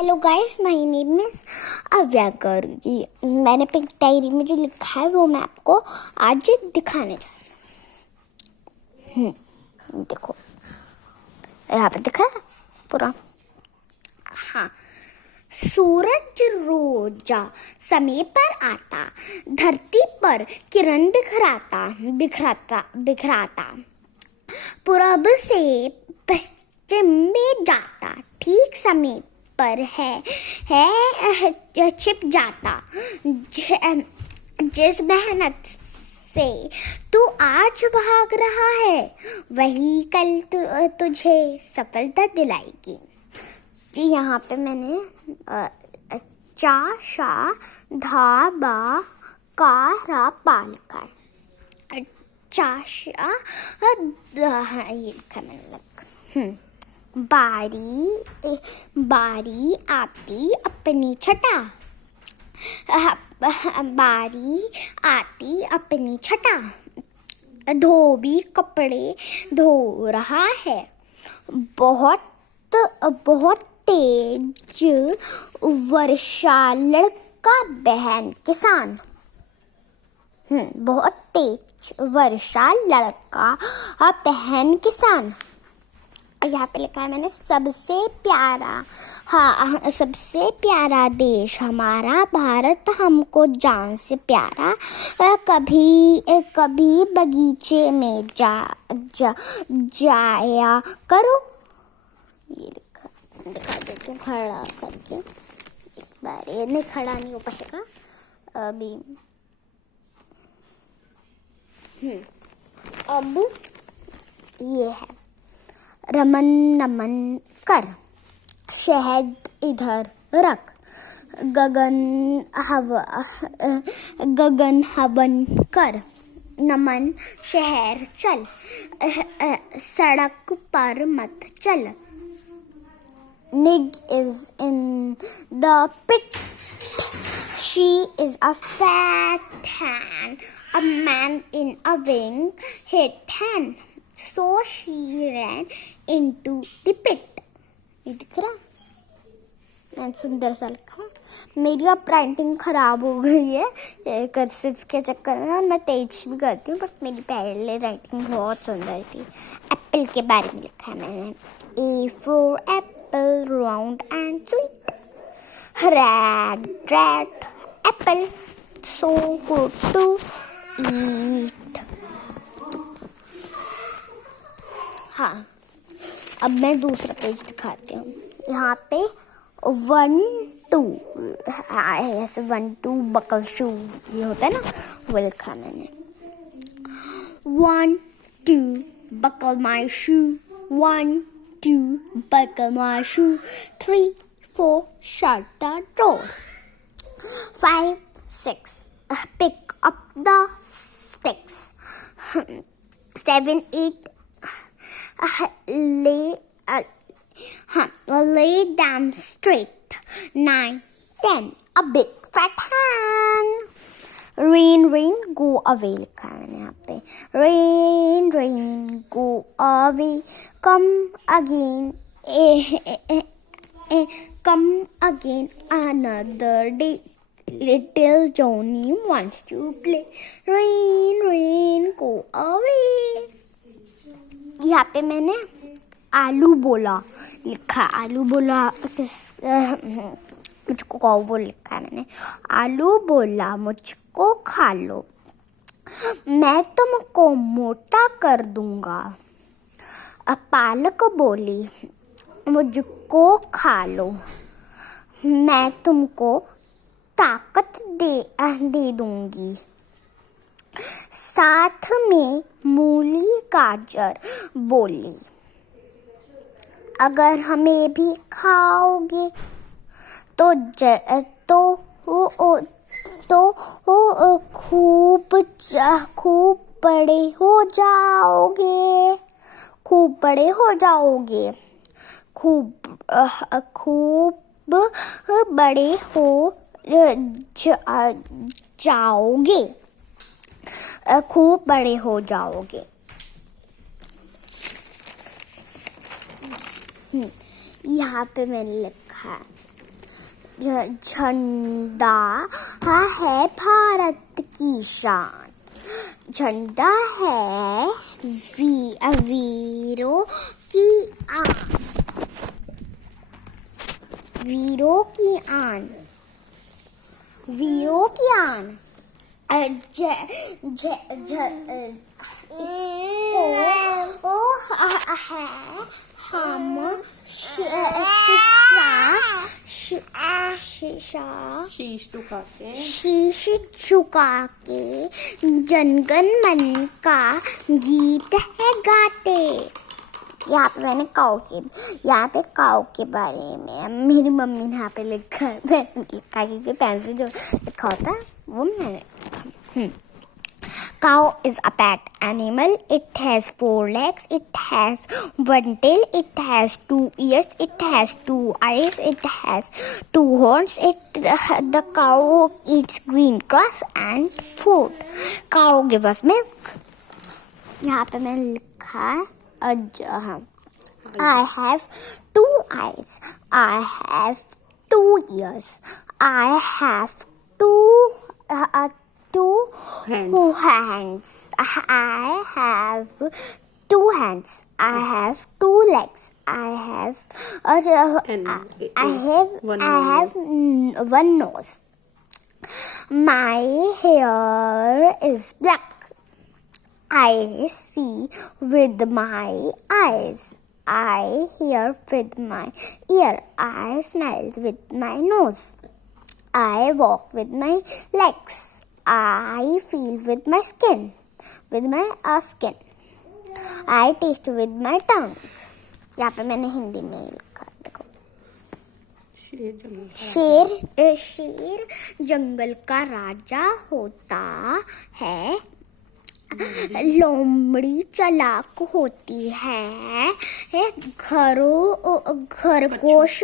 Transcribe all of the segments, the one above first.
Hello guys, my name is Avyakar. मैंने pink diary में जो लिखा है वो मैं आपको आज दिखाने जा रही हूँ। देखो यहाँ पे दिख रहा है पूरा। हाँ, सूरज रोजा समय पर आता, धरती पर किरण बिखराता पूरब से पश्चिम में जाता, ठीक समय पर है छिप जाता। जिस मेहनत से तू आज भाग रहा है वही कल तुझे सफलता दिलाएगी। जी, यहाँ पे मैंने चा शा धा बा का रा पा लिखा है। चाशा ये लिखा मैंने। बारी आती अपनी छटा, बारी आती अपनी छटा। धोबी कपड़े धो रहा है, बहुत तेज वर्षा लड़का बहन किसान। बहुत तेज वर्षा लड़का बहन किसान। और यहाँ पे लिखा है मैंने सबसे प्यारा देश हमारा भारत, हमको जान से प्यारा। कभी बगीचे में जाया करो। ये दिखा देती हूँ खड़ा करके। एक बार ये नहीं, खड़ा नहीं हो पाएगा अभी। अब ये है रमन नमन कर, शहद इधर रख, गगन हवन कर, नमन शहर चल, सड़क पर मत चल। Nig is in the pit, she is a fat hen, a man in a wing hit hen, so she ran into the pit. ये दिख रहा है, सुंदर सा लिखा। मेरी अब राइटिंग खराब हो गई है कर्सिव के चक्कर में। मैं तेज भी करती हूँ, बट मेरी पहले राइटिंग बहुत सुंदर थी। एप्पल के बारे में लिखा है मैंने। A for apple, round and sweet, red apple, so good to eat. हाँ, अब मैं दूसरा पेज दिखाती हूँ। यहाँ पे 1 2 ऐसे 1 2 बकल शू ये होता है ना, वो लिखा मैंने। 1 2 buckle my shoe, 1 2 buckle my shoe, 3 4 shut the door, 5 6 pick up the sticks, 7 8 lay them straight, 9 10 a big fat hen. Rain rain go away लिखा है मैंने यहाँ पे। Rain rain go away, come again another day, little Johnny wants to play, rain rain go away। यहाँ पे मैंने आलू बोला लिखा। आलू बोला मुझको खाओ, वो लिखा है मैंने। आलू बोला मुझको खा लो, मैं तुमको मोटा कर दूंगा। पालक बोली मुझको खा लो, मैं तुमको ताकत दे दूंगी। साथ में मूली गाजर बोली अगर हमें भी खाओगे तो खूब बड़े हो जाओगे, खूब बड़े हो जाओगे, खूब बड़े हो जाओगे, खूब बड़े हो जाओगे। यहाँ पे मैंने लिखा है झंडा है भारत की शान, झंडा है वीरों की आन, वीरों की आन, वीरों की आन। हम शीश झुका के जनगण मन का गीत है गाते। यहाँ पे मैंने यहाँ पे काऊ के बारे में मेरी मम्मी ने यहाँ पे लिखा है, क्योंकि पेंसिल जो लिखा होता है वो मैंने लिखा। Cow is a pet animal. It has 4 legs. It has 1 tail. It has 2 ears. It has 2 eyes. It has 2 horns. The cow eats green grass and food. Cow gives us milk. यहाँ पे मैंने लिखा है I have 2 eyes. I have 2 ears. I have 2 hands. I have 2 hands. I have 2 legs. I have 1 nose. My hair is black. I see with my eyes. I hear with my ear. I smell with my nose. I walk with my legs. I feel with my skin. Skin. I taste with my tongue. यहाँ पे मैंने हिंदी में लिखा है, देखो। शेर जंगल का राजा होता है। लोमड़ी चालाक होती है। खरगोश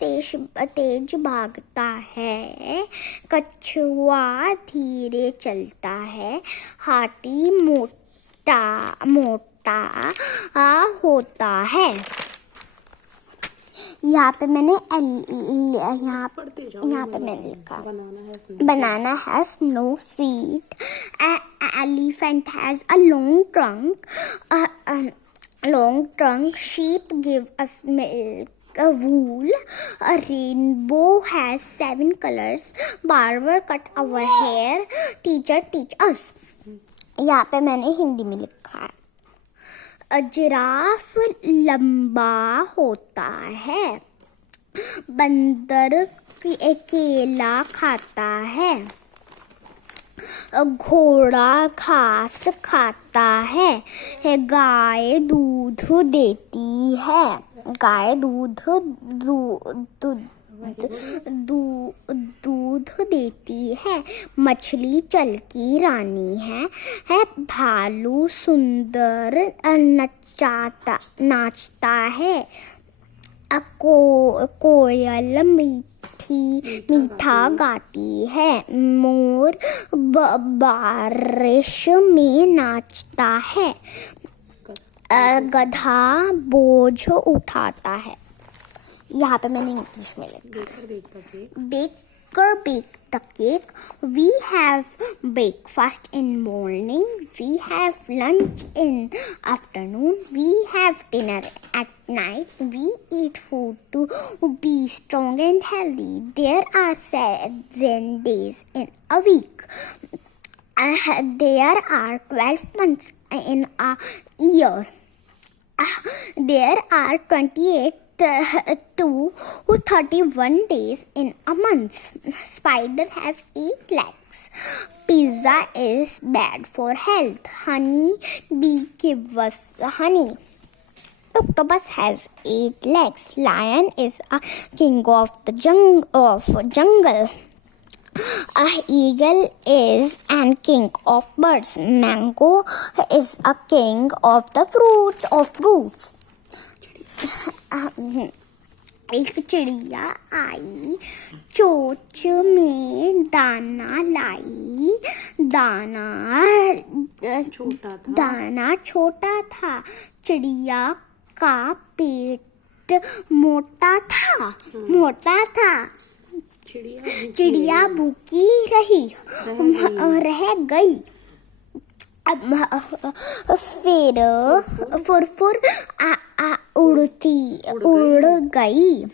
तेज भागता है। कछुआ धीरे चलता है। हाथी मोटा होता है। यहाँ पे मैंने लिखा banana has no seed. Elephant has a long trunk. Sheep give us milk, wool. A rainbow has 7 colors. Barber cut our hair. Teacher teach us. यहाँ पे मैंने हिंदी में लिखा है। जिराफ लंबा होता है। बंदर केला खाता है। घोड़ा घास खाता है। गाय दूध देती है। गाय दूध देती है। मछली जल की रानी है। भालू सुंदर नाचता है। कोयल मीठा गाती है। मोर बारिश में नाचता है। गधा बोझ उठाता है। यहाँ पे मैंने इंग्लिश में लिखा। Baker bake the cake. We have breakfast in morning. We have lunch in afternoon. We have dinner at night. We eat food to be strong and healthy. There are 7 days in a week. There are 12 months in a year. There are 28 to 31 days in a month. Spider have 8 legs. Pizza is bad for health. Honey bee gives us honey. Octopus has 8 legs. Lion is a king of the jungle. A eagle is a king of birds. Mango is a king of the fruits. एक चिड़िया आई, चोंच में दाना लाई। दाना छोटा था। चिड़िया का पेट मोटा था, मोटा था। चिड़िया भूखी रह गई। फिर फुरफुर उड़ गई।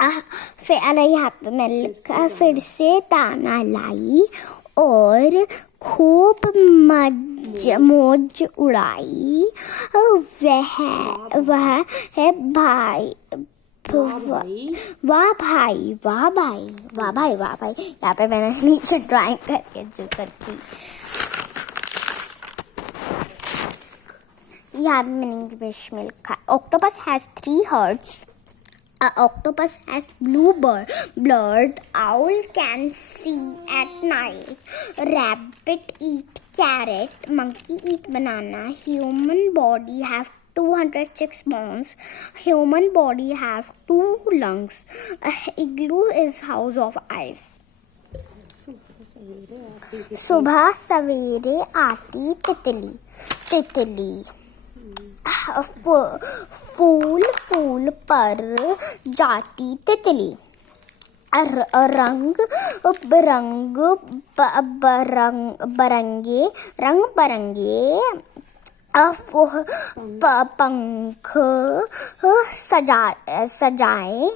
फिर यहाँ पे मैंने लिखा, फिर से दाना लाई और खूब मौज उड़ाई। वह है भाई, वाह भाई, वाह भाई, वाह भाई, वाह भाई। यहाँ पे मैंने नीचे ड्राइंग करके जो करती, यहाँ पे मैंने इंग्लिश में लिखा, octopus has 3 hearts. Octopus has blue blood. Owl can see at night. Rabbit eat carrot. Monkey eat banana. Human body have 206 bones. Human body have 2 lungs. Igloo is house of ice. सुबह सवेरे आती तितली, तितली। फूल पर जाती तितली। रंग बरंगे पंख सजाए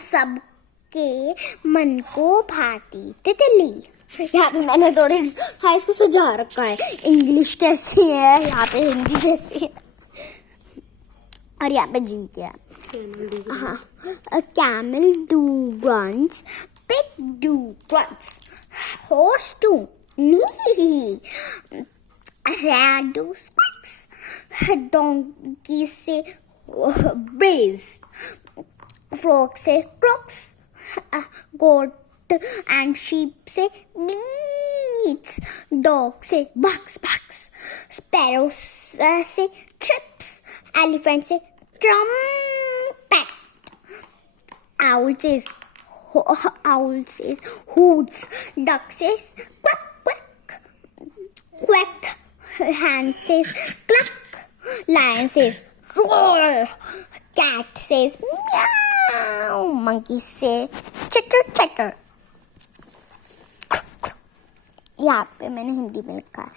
सबके मन को भाती तितली। यहाँ पे मैंने थोड़े इसको सजा रखा है, इंग्लिश कैसी है, यहाँ पे हिंदी कैसी है, और यहाँ पे जी क्या है। हाँ, camel do grunts, pig do grunts, horse do nee, rat do squeaks, donkey से brays, frog से croaks, goat and sheep से bleats, dog से barks barks, sparrow से chirps, elephant से trumpet, owl says hoots, duck says quack quack quack, hen says cluck, lion says roar, cat says meow, monkey says chitter chitter। यहाँ पे मैंने हिंदी में लिखा है,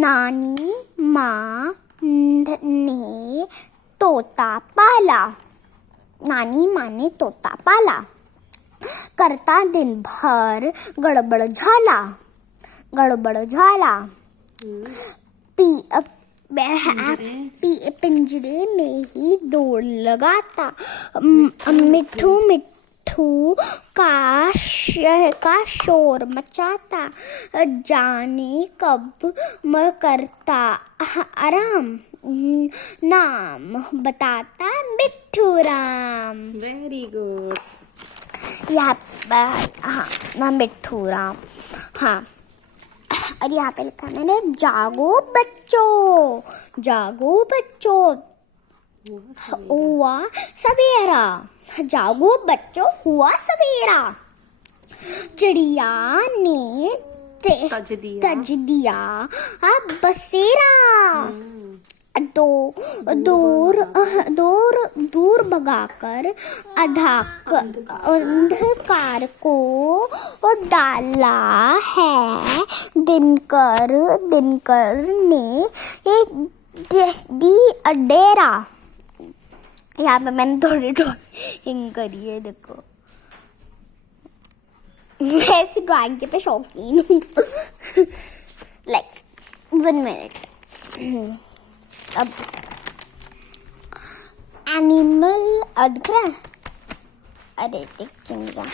नानी माँ ने तोता पाला, नानी माँ ने तोता पाला, करता दिन भर गड़बड़ झाला, गड़बड़ झाला। पिंजरे में ही दौड़ लगाता, मिट्ठू मिट्ठू का शोर मचाता, जाने कब करता आराम, नाम बताता मिट्ठू राम। Very good. हाँ, मिट्ठू राम। हाँ, और यहाँ पे लिखा मैंने, जागो बच्चों, जागो बच्चों, हुआ सवेरा, जागो बच्चों हुआ सवेरा। चिड़िया ने तज दिया बसेरा, दूर भगाकर अंधकार को डाला है, दिनकर ने दी डेरा। यहाँ पे मैंने थोड़ी ड्राइंग करी है, देखो मैं ऐसी ड्राइंग के पे शौकीन हूँ। Like 1 minute. अब एनिमल दिख रहा है, अरे दिख क्यों नहीं रहा,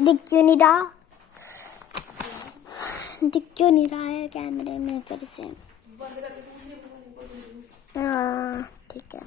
दिख क्यों नहीं रहा, दिख क्यों नहीं रहा है कैमरे में फिर से। हाँ ठीक है।